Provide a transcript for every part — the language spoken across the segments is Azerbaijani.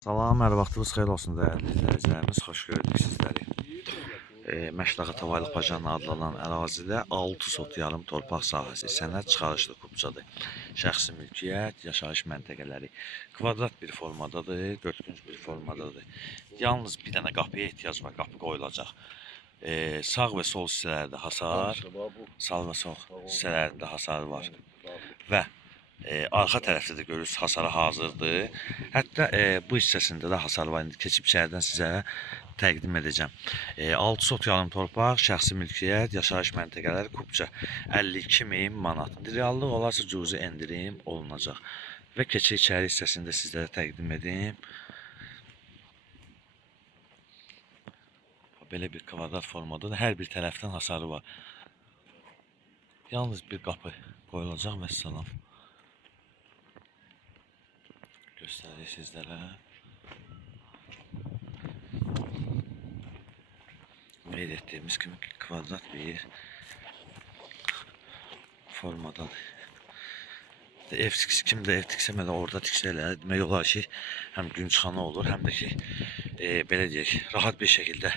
Salam, hər vaxtınız xeyir olsun dəyərli izləyicilərimiz. Xoş gördük sizləri. Məşləqə Tavalıq Pajanı adlanan ərazidə 6 sot yarım torpaq sahəsi sənəd çıxarışlı kupçadır. Şəxsi mülkiyyət, yaşayış məntəqələri kvadrat bir formadadır, dörtgünc bir formadadır. Yalnız bir dənə qapıya ehtiyac var, qapı qoyulacaq. Sağ və sol hissələrdə hasar, sağ və sol hissələrində hasar var və arxa tərəfdə də görürsünüz hasara hazırdır. Hətta bu hissəsində də hasar var. İndi keçib içəridən sizə təqdim edəcəm. 6 sot yarım torpaq, şəxsi mülkiyyət, yaşayış məntəqələri kupça 52.000 manat. Reallıq olarsa cüzi endirim olunacaq. Və keçək içəri hissəsini də sizlərə təqdim edim. Belə bir kvadrat formada da hər bir tərəfdən hasarı var. Yalnız bir qapı qoyulacaq və salam. Göstərir sizlərə. Qeyd etdiyimiz kimi kvadrat bir formadadır. Ev kimdə ev tiksə orada tiksə elə demək olar ki, həm gün çıxanı olur, həm də ki, belə deyək, rahat bir şəkildə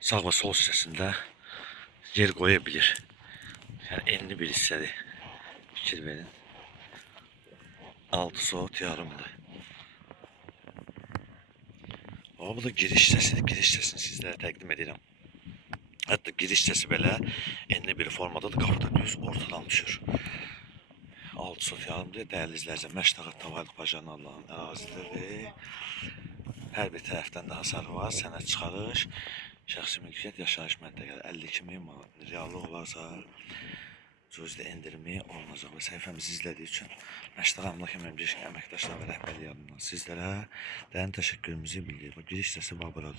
sağ və sol hissəsində yer qoya bilir. Yəni enli bir hissədir. Fikir verin. 6 sot yarımdır. Bu da giriş hissəsidir. Giriş hissəsini sizlərə təqdim edirəm. Hətta giriş hissəsi belə enli bir formadadır. Qapıda düz ortadan düşür. 6 sot yarımdır. Dəyərli izləyicilər, Məşləqə Tavalıq Pajanı adlanan ərazidir. Hər bir tərəfdən də hasar var. Sənəd çıxarış, şəxsi mülkiyyət, yaşayış məntəqələri 52.000 manat. Reallıq olarsa cüzi endirimi olunacaq və səhifəmizi izlədiyi üçün Məşləqə Əmlak əməkdaşları və rəhbərliyi adından sizlərə dərin təşəkkürümüzü bildiririk. Giriş hissəsi var burada.